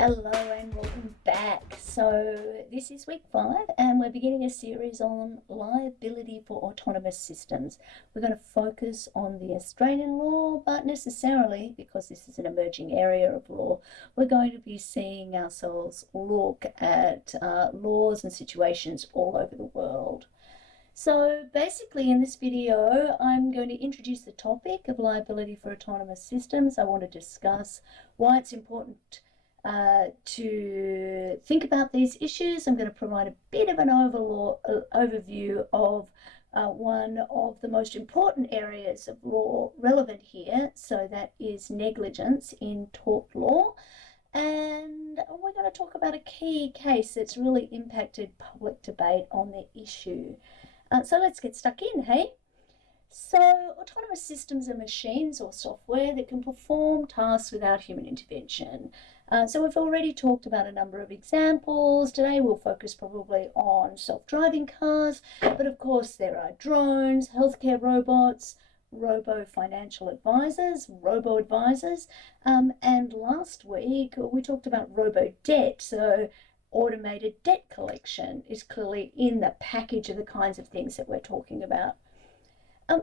Hello and welcome back. So this is week 5 and we're beginning a series on liability for autonomous systems. We're going to focus on the Australian law, but necessarily, because this is an emerging area of law, we're going to be seeing ourselves look at laws and situations all over the world. So basically in this video, I'm going to introduce the topic of liability for autonomous systems. I want to discuss why it's important to think about these issues. I'm going to provide a bit of an overview of one of the most important areas of law relevant here. So that is negligence in tort law. And we're going to talk about a key case that's really impacted public debate on the issue. So let's get stuck in, hey? So autonomous systems are machines or software that can perform tasks without human intervention. So we've already talked about a number of examples. Today we'll focus probably on self-driving cars, but of course there are drones, healthcare robots, robo-financial advisors, robo-advisors, and last week we talked about robo-debt. So automated debt collection is clearly in the package of the kinds of things that we're talking about.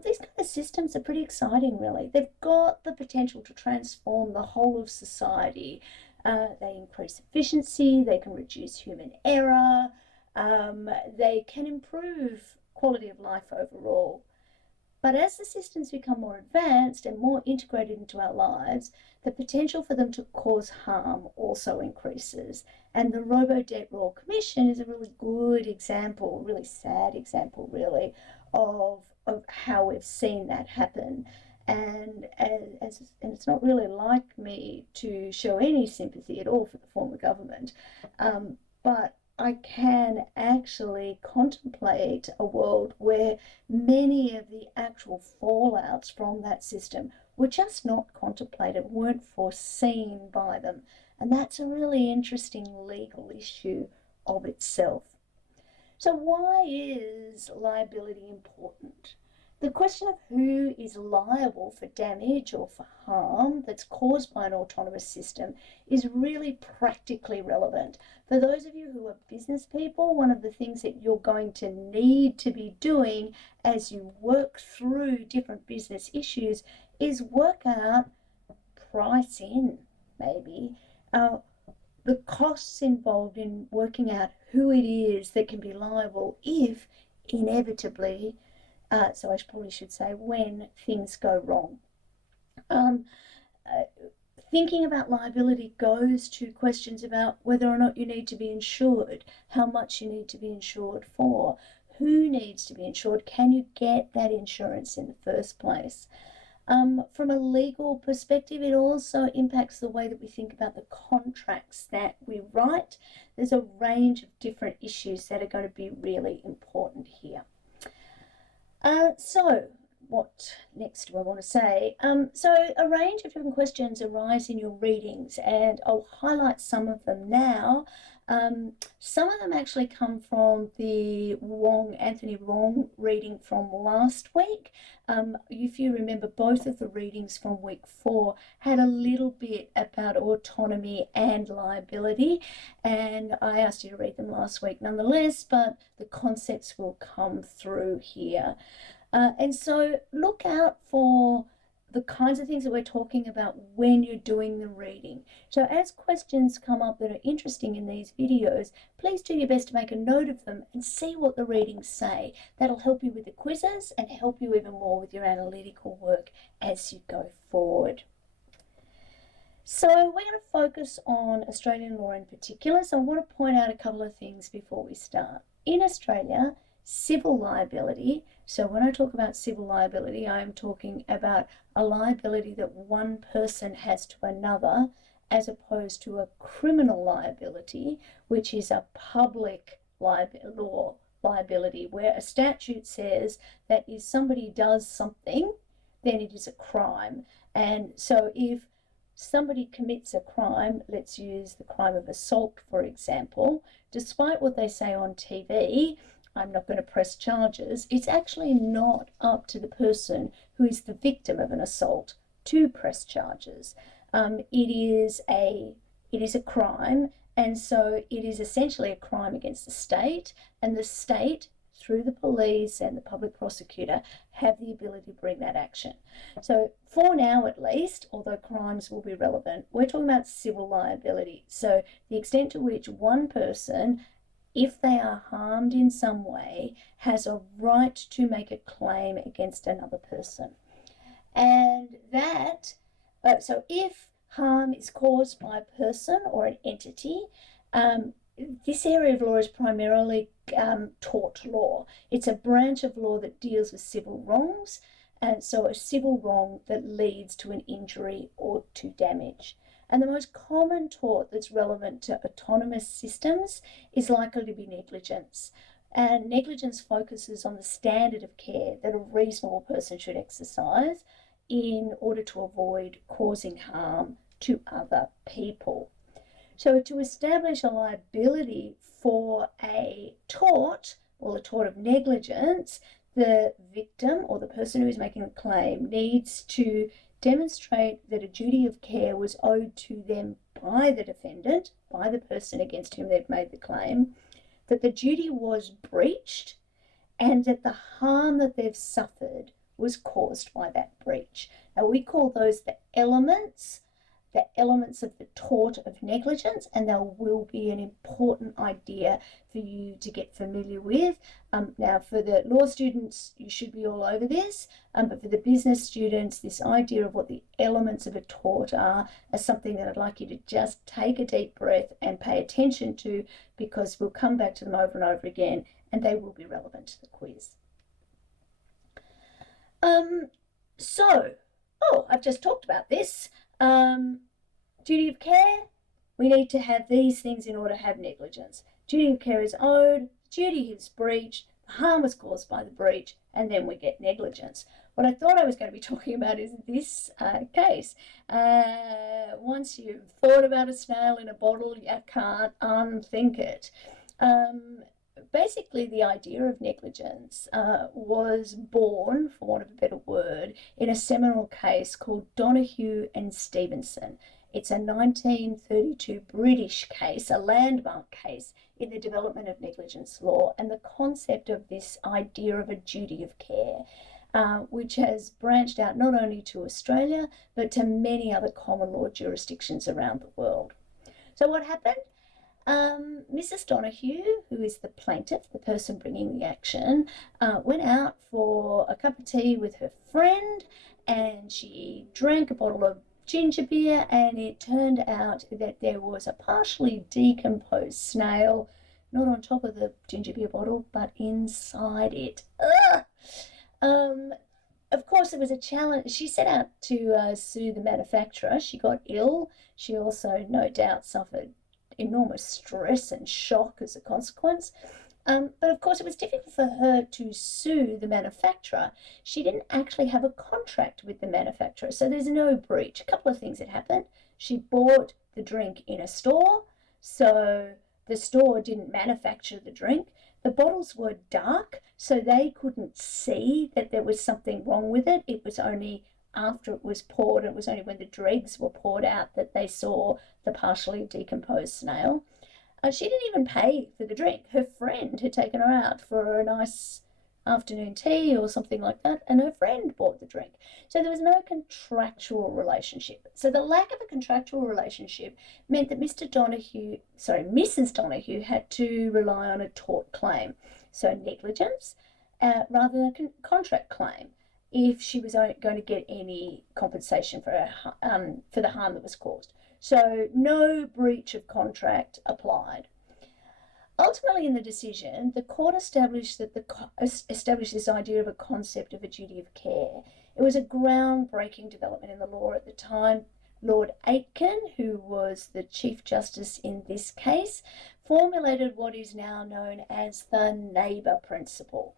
These kind of systems are pretty exciting, really. They've got the potential to transform the whole of society. They increase efficiency, they can reduce human error, they can improve quality of life overall. But as the systems become more advanced and more integrated into our lives, the potential for them to cause harm also increases. And the Robo-Debt Royal Commission is a really good example, really sad example, really, of how we've seen that happen. And it's not really like me to show any sympathy at all for the former government, but I can actually contemplate a world where many of the actual fallouts from that system were just not contemplated, weren't foreseen by them. And that's a really interesting legal issue of itself. So why is liability important? The question of who is liable for damage or for harm that's caused by an autonomous system is really practically relevant. For those of you who are business people, one of the things that you're going to need to be doing as you work through different business issues is work out, price in, maybe, the costs involved in working out who it is that can be liable if inevitably, so I probably should say when things go wrong. Thinking about liability goes to questions about whether or not you need to be insured, how much you need to be insured for, who needs to be insured, can you get that insurance in the first place? From a legal perspective, it also impacts the way that we think about the contracts that we write. There's a range of different issues that are going to be really important here. So what next do I want to say? So a range of different questions arise in your readings, and I'll highlight some of them now. Some of them actually come from the Anthony Wong reading from last week. If you remember, both of the readings from week 4 had a little bit about autonomy and liability, and I asked you to read them last week nonetheless, but the concepts will come through here. And so look out for the kinds of things that we're talking about when you're doing the reading. So as questions come up that are interesting in these videos, please do your best to make a note of them and see what the readings say. That'll help you with the quizzes and help you even more with your analytical work as you go forward. So we're going to focus on Australian law in particular. So I want to point out a couple of things before we start. In Australia, civil liability, so when I talk about civil liability, I am talking about a liability that one person has to another, as opposed to a criminal liability, which is a public law liability, where a statute says that if somebody does something, then it is a crime. And so if somebody commits a crime, let's use the crime of assault, for example, despite what they say on TV, I'm not going to press charges, it's actually not up to the person who is the victim of an assault to press charges. It is a it is a crime, and so it is essentially a crime against the state, and the state, through the police and the public prosecutor, have the ability to bring that action. So for now at least, although crimes will be relevant, we're talking about civil liability. So the extent to which one person, if they are harmed in some way, has a right to make a claim against another person. And that, so if harm is caused by a person or an entity, this area of law is primarily tort law. It's a branch of law that deals with civil wrongs, and so a civil wrong that leads to an injury or to damage. And the most common tort that's relevant to autonomous systems is likely to be negligence. And negligence focuses on the standard of care that a reasonable person should exercise in order to avoid causing harm to other people. So to establish a liability for a tort, or the tort of negligence, the victim or the person who is making a claim needs to demonstrate that a duty of care was owed to them by the defendant, by the person against whom they've made the claim, that the duty was breached, and that the harm that they've suffered was caused by that breach. Now we call those the elements of the tort of negligence, and there will be an important idea for you to get familiar with. Now for the law students, you should be all over this, but for the business students, this idea of what the elements of a tort are is something that I'd like you to just take a deep breath and pay attention to, because we'll come back to them over and over again, and they will be relevant to the quiz. I've just talked about this. Duty of care, we need to have these things in order to have negligence. Duty of care is owed, duty is breached, harm was caused by the breach, and then we get negligence. What I thought I was going to be talking about is this case. Once you've thought about a snail in a bottle, you can't unthink it. Basically, the idea of negligence was born, for want of a better word, in a seminal case called Donoghue and Stevenson. It's a 1932 British case, a landmark case in the development of negligence law, and the concept of this idea of a duty of care, which has branched out not only to Australia, but to many other common law jurisdictions around the world. So what happened? Mrs. Donoghue, who is the plaintiff, the person bringing the action, went out for a cup of tea with her friend, and she drank a bottle of ginger beer, and it turned out that there was a partially decomposed snail, not on top of the ginger beer bottle, but inside it. Of course, it was a challenge. She set out to sue the manufacturer. She got ill. She also, no doubt, suffered enormous stress and shock as a consequence. But of course, it was difficult for her to sue the manufacturer. She didn't actually have a contract with the manufacturer, so there's no breach. A couple of things had happened. She bought the drink in a store, so the store didn't manufacture the drink. The bottles were dark, so they couldn't see that there was something wrong with it. It was only after it was poured, it was only when the dregs were poured out that they saw the partially decomposed snail. She didn't even pay for the drink. Her friend had taken her out for a nice afternoon tea or something like that, and her friend bought the drink. So there was no contractual relationship. So the lack of a contractual relationship meant that Mrs. Donoghue had to rely on a tort claim, so negligence, rather than a contract claim, if she was going to get any compensation for the harm that was caused. So no breach of contract applied. Ultimately, in the decision, the court established this idea of a concept of a duty of care. It was a groundbreaking development in the law at the time. Lord Aitken, who was the Chief Justice in this case, formulated what is now known as the neighbour principle,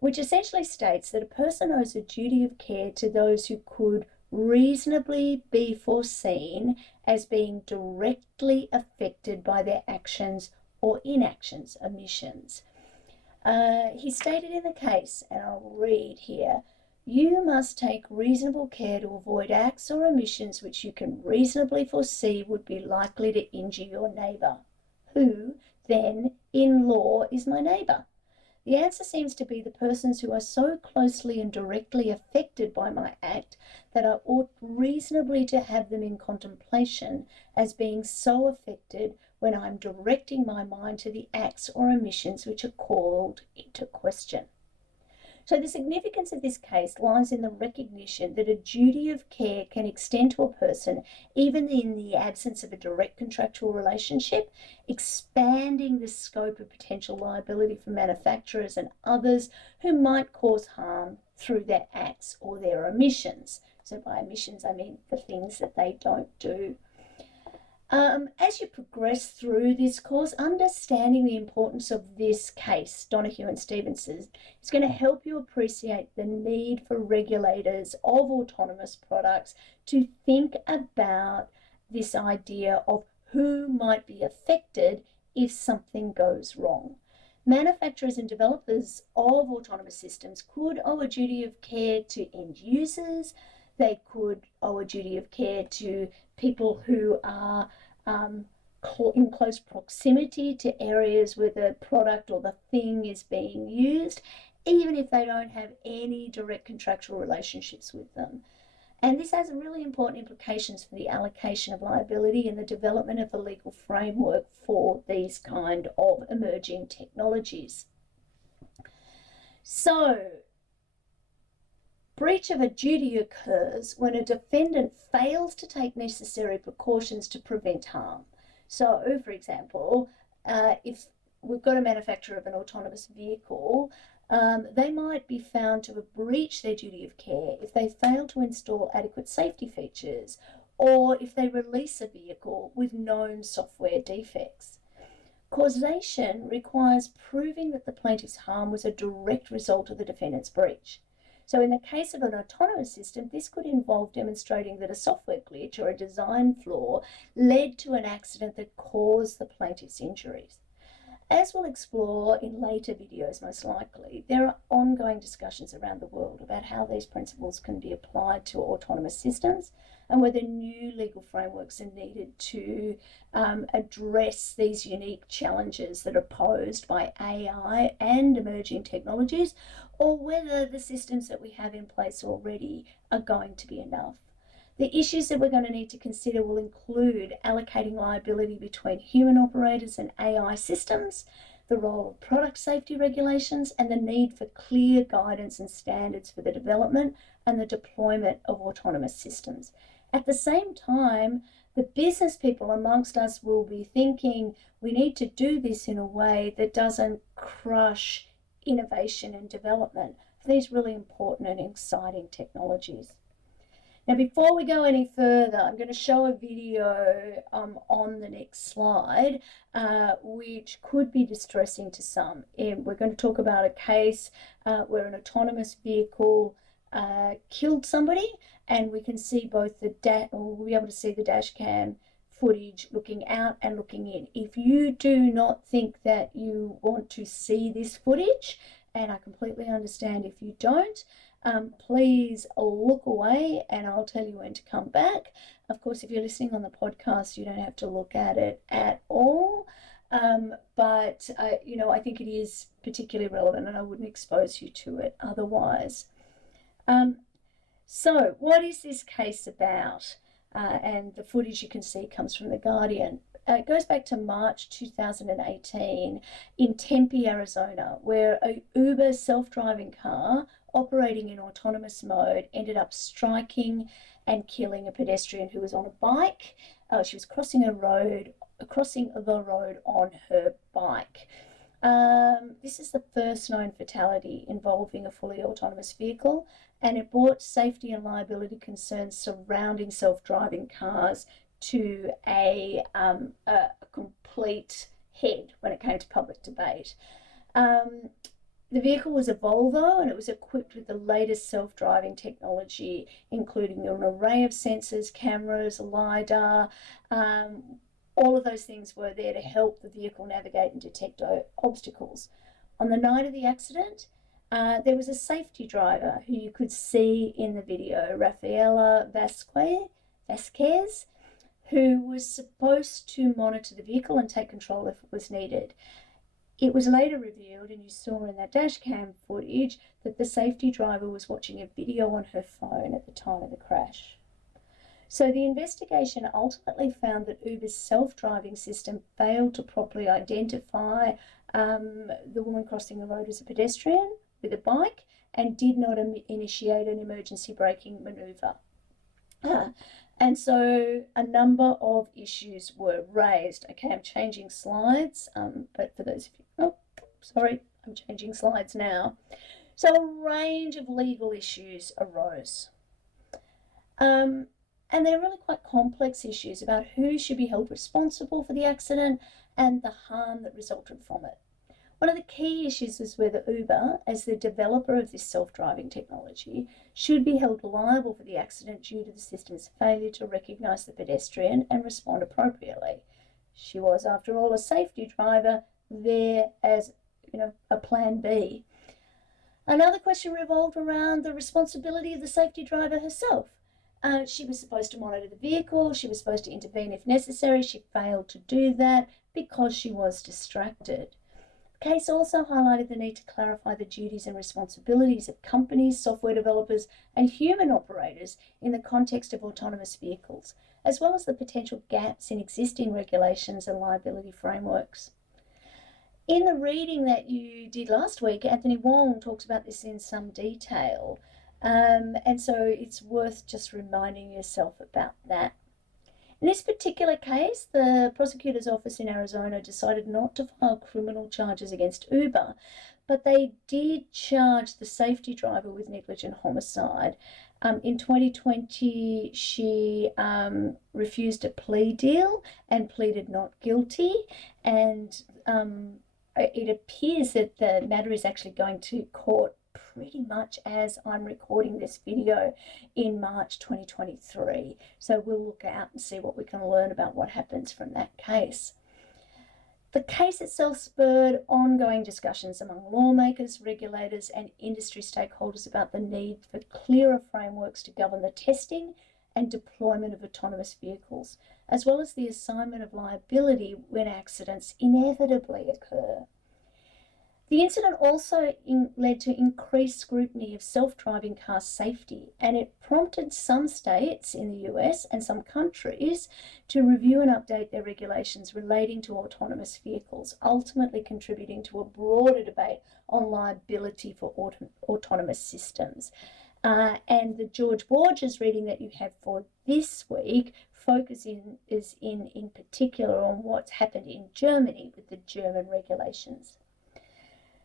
which essentially states that a person owes a duty of care to those who could reasonably be foreseen as being directly affected by their actions or inactions, omissions. He stated in the case, and I'll read here, You must take reasonable care to avoid acts or omissions which you can reasonably foresee would be likely to injure your neighbour. Who, then, in law, is my neighbour? The answer seems to be the persons who are so closely and directly affected by my act that I ought reasonably to have them in contemplation as being so affected when I am directing my mind to the acts or omissions which are called into question. So the significance of this case lies in the recognition that a duty of care can extend to a person even in the absence of a direct contractual relationship, expanding the scope of potential liability for manufacturers and others who might cause harm through their acts or their omissions. So by omissions, I mean the things that they don't do. As you progress through this course, understanding the importance of this case, Donoghue and Stevenson, is going to help you appreciate the need for regulators of autonomous products to think about this idea of who might be affected if something goes wrong. Manufacturers and developers of autonomous systems could owe a duty of care to end users. They could owe a duty of care to people who are in close proximity to areas where the product or the thing is being used, even if they don't have any direct contractual relationships with them. And this has really important implications for the allocation of liability and the development of the legal framework for these kind of emerging technologies. So, breach of a duty occurs when a defendant fails to take necessary precautions to prevent harm. So, for example, if we've got a manufacturer of an autonomous vehicle, they might be found to have breached their duty of care if they fail to install adequate safety features or if they release a vehicle with known software defects. Causation requires proving that the plaintiff's harm was a direct result of the defendant's breach. So in the case of an autonomous system, this could involve demonstrating that a software glitch or a design flaw led to an accident that caused the plaintiff's injuries. As we'll explore in later videos most likely, there are ongoing discussions around the world about how these principles can be applied to autonomous systems and whether new legal frameworks are needed to address these unique challenges that are posed by AI and emerging technologies, or whether the systems that we have in place already are going to be enough. The issues that we're going to need to consider will include allocating liability between human operators and AI systems, the role of product safety regulations, and the need for clear guidance and standards for the development and the deployment of autonomous systems. At the same time, the business people amongst us will be thinking we need to do this in a way that doesn't crush innovation and development for these really important and exciting technologies. Now, before we go any further, I'm going to show a video on the next slide, which could be distressing to some. We're going to talk about a case where an autonomous vehicle killed somebody, and we can see both we'll be able to see the dash cam footage looking out and looking in. If you do not think that you want to see this footage, and I completely understand if you don't, please look away and I'll tell you when to come back. Of course, if you're listening on the podcast, you don't have to look at it at all. But I think it is particularly relevant and I wouldn't expose you to it otherwise. So what is this case about? And the footage you can see comes from The Guardian. It goes back to March 2018 in Tempe, Arizona, where a Uber self-driving car operating in autonomous mode ended up striking and killing a pedestrian who was on a bike. She was crossing the road on her bike. This is the first known fatality involving a fully autonomous vehicle, and it brought safety and liability concerns surrounding self-driving cars to a complete head when it came to public debate. The vehicle was a Volvo and it was equipped with the latest self-driving technology, including an array of sensors, cameras, LiDAR. All of those things were there to help the vehicle navigate and detect obstacles. On the night of the accident, there was a safety driver who you could see in the video, Rafaela Vasquez, who was supposed to monitor the vehicle and take control if it was needed. It was later revealed, and you saw in that dash cam footage, that the safety driver was watching a video on her phone at the time of the crash. So the investigation ultimately found that Uber's self-driving system failed to properly identify the woman crossing the road as a pedestrian with a bike and did not initiate an emergency braking manoeuvre. And so a number of issues were raised. Okay, I'm changing slides, but for those of you, oh, sorry, I'm changing slides now. So a range of legal issues arose. And they're really quite complex issues about who should be held responsible for the accident and the harm that resulted from it. One of the key issues is whether Uber, as the developer of this self-driving technology, should be held liable for the accident due to the system's failure to recognise the pedestrian and respond appropriately. She was, after all, a safety driver there as, a plan B. Another question revolved around the responsibility of the safety driver herself. She was supposed to monitor the vehicle, she was supposed to intervene if necessary. She failed to do that because she was distracted. The case also highlighted the need to clarify the duties and responsibilities of companies, software developers, and human operators in the context of autonomous vehicles, as well as the potential gaps in existing regulations and liability frameworks. In the reading that you did last week, Anthony Wong talks about this in some detail. And so it's worth just reminding yourself about that. In this particular case, the prosecutor's office in Arizona decided not to file criminal charges against Uber, but they did charge the safety driver with negligent homicide. In 2020, she refused a plea deal and pleaded not guilty, and it appears that the matter is actually going to court pretty much as I'm recording this video in March 2023. So we'll look out and see what we can learn about what happens from that case. The case itself spurred ongoing discussions among lawmakers, regulators, and industry stakeholders about the need for clearer frameworks to govern the testing and deployment of autonomous vehicles, as well as the assignment of liability when accidents inevitably occur. The incident also led to increased scrutiny of self-driving car safety, and it prompted some states in the US and some countries to review and update their regulations relating to autonomous vehicles, ultimately contributing to a broader debate on liability for autonomous systems. And the George Borges reading that you have for this week is in particular on what's happened in Germany with the German regulations.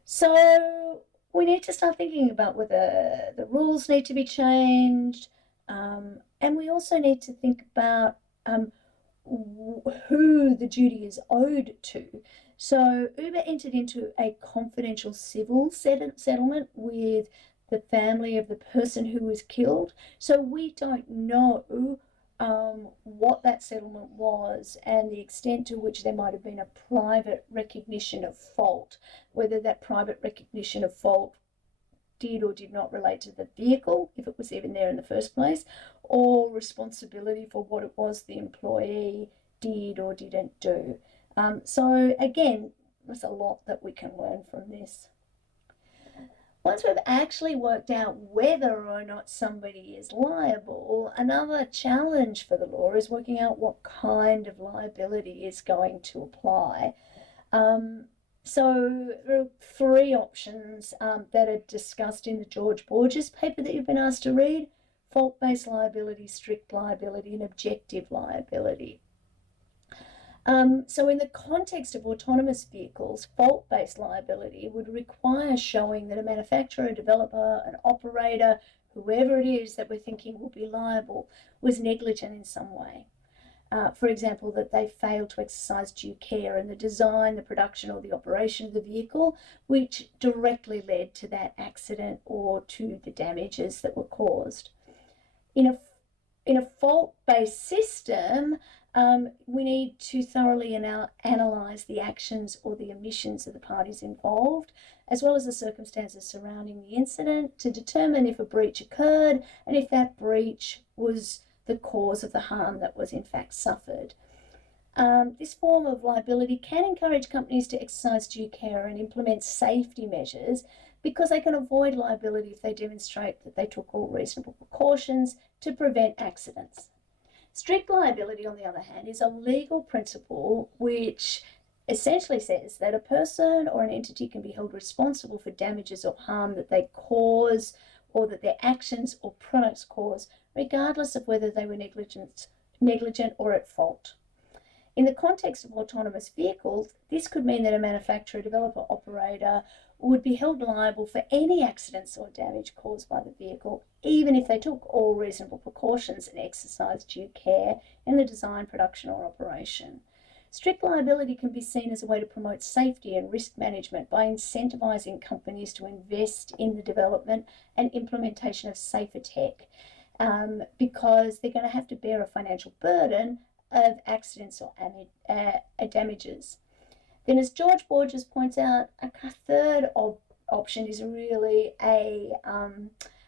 So we need to start thinking about whether the rules need to be changed, and we also need to think about who the duty is owed to. So Uber entered into a confidential civil settlement with the family of the person who was killed. So we don't know what that settlement was and the extent to which there might have been a private recognition of fault, whether that private recognition of fault did or did not relate to the vehicle, if it was even there in the first place, or responsibility for what it was the employee did or didn't do. So again, there's a lot that we can learn from this. Once we've actually worked out whether or not somebody is liable, another challenge for the law is working out what kind of liability is going to apply. So there are three options that are discussed in the George Borges paper that you've been asked to read: fault-based liability, strict liability, and objective liability. So in the context of autonomous vehicles, fault-based liability would require showing that a manufacturer, developer, an operator, whoever it is that we're thinking will be liable, was negligent in some way. For example, that they failed to exercise due care in the design, the production, or the operation of the vehicle, which directly led to that accident or to the damages that were caused. In a in a fault-based system, we need to thoroughly analyse the actions or the omissions of the parties involved, as well as the circumstances surrounding the incident, to determine if a breach occurred and if that breach was the cause of the harm that was in fact suffered. This form of liability can encourage companies to exercise due care and implement safety measures, because they can avoid liability if they demonstrate that they took all reasonable precautions to prevent accidents. Strict liability, on the other hand, is a legal principle which essentially says that a person or an entity can be held responsible for damages or harm that they cause or that their actions or products cause, regardless of whether they were negligent or at fault. In the context of autonomous vehicles, this could mean that a manufacturer, developer, operator would be held liable for any accidents or damage caused by the vehicle, even if they took all reasonable precautions and exercised due care in the design, production, or operation. Strict liability can be seen as a way to promote safety and risk management by incentivizing companies to invest in the development and implementation of safer tech, because they're going to have to bear a financial burden of accidents or damages. Then, as George Borges points out, a third option is really a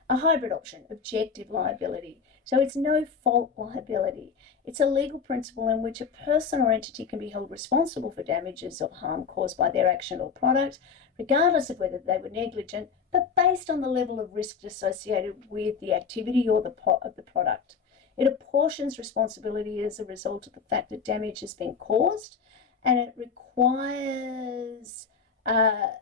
hybrid option, objective liability. So it's no fault liability. It's a legal principle in which a person or entity can be held responsible for damages or harm caused by their action or product, regardless of whether they were negligent, but based on the level of risk associated with the activity or of the product. It apportions responsibility as a result of the fact that damage has been caused, and it requires there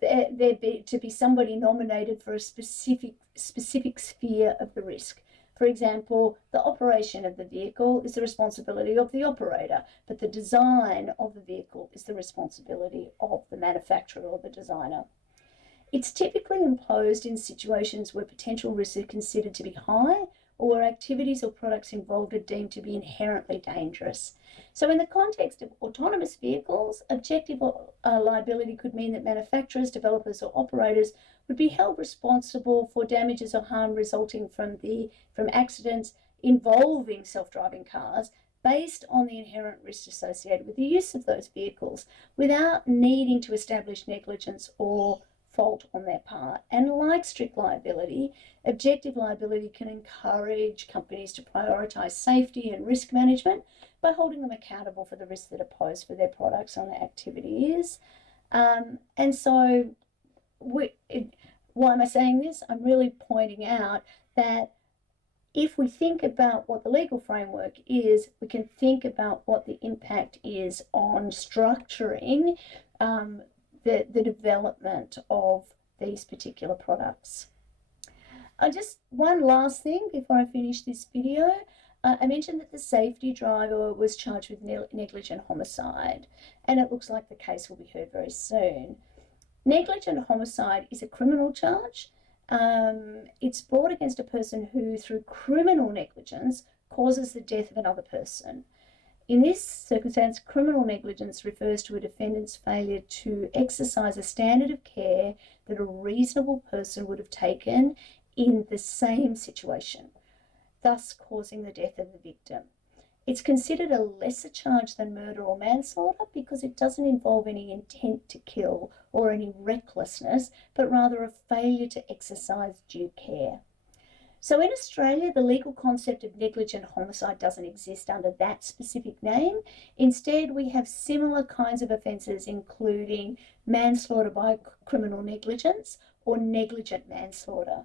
to be somebody nominated for a specific sphere of the risk. For example, the operation of the vehicle is the responsibility of the operator, but the design of the vehicle is the responsibility of the manufacturer or the designer. It's typically imposed in situations where potential risks are considered to be high, or where activities or products involved are deemed to be inherently dangerous. So in the context of autonomous vehicles, objective liability could mean that manufacturers, developers, or operators would be held responsible for damages or harm resulting from accidents involving self-driving cars, based on the inherent risks associated with the use of those vehicles, without needing to establish negligence or fault on their part. And like strict liability, objective liability can encourage companies to prioritize safety and risk management by holding them accountable for the risks that are posed for their products and their activities. And so, why am I saying this? I'm really pointing out that if we think about what the legal framework is, we can think about what the impact is on structuring the development of these particular products. Just one last thing before I finish this video. I mentioned that the safety driver was charged with negligent homicide, and it looks like the case will be heard very soon. Negligent homicide is a criminal charge. It's brought against a person who, through criminal negligence, causes the death of another person. In this circumstance, criminal negligence refers to a defendant's failure to exercise a standard of care that a reasonable person would have taken in the same situation, thus causing the death of the victim. It's considered a lesser charge than murder or manslaughter because it doesn't involve any intent to kill or any recklessness, but rather a failure to exercise due care. So in Australia, the legal concept of negligent homicide doesn't exist under that specific name. Instead, we have similar kinds of offences, including manslaughter by criminal negligence or negligent manslaughter.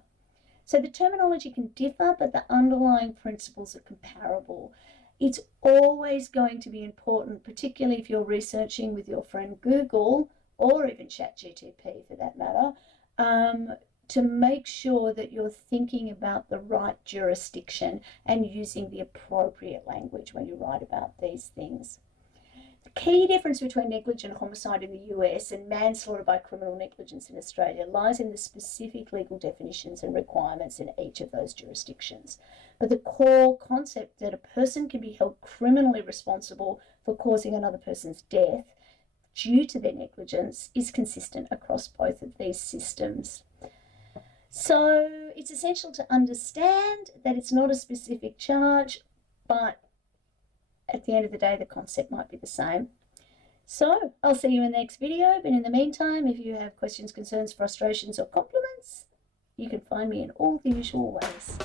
So the terminology can differ, but the underlying principles are comparable. It's always going to be important, particularly if you're researching with your friend Google, or even ChatGPT for that matter, to make sure that you're thinking about the right jurisdiction and using the appropriate language when you write about these things. The key difference between negligent homicide in the US and manslaughter by criminal negligence in Australia lies in the specific legal definitions and requirements in each of those jurisdictions. But the core concept that a person can be held criminally responsible for causing another person's death due to their negligence is consistent across both of these systems. So it's essential to understand that it's not a specific charge, but at the end of the day, the concept might be the same. So I'll see you in the next video, but in the meantime, if you have questions, concerns, frustrations, or compliments, you can find me in all the usual ways.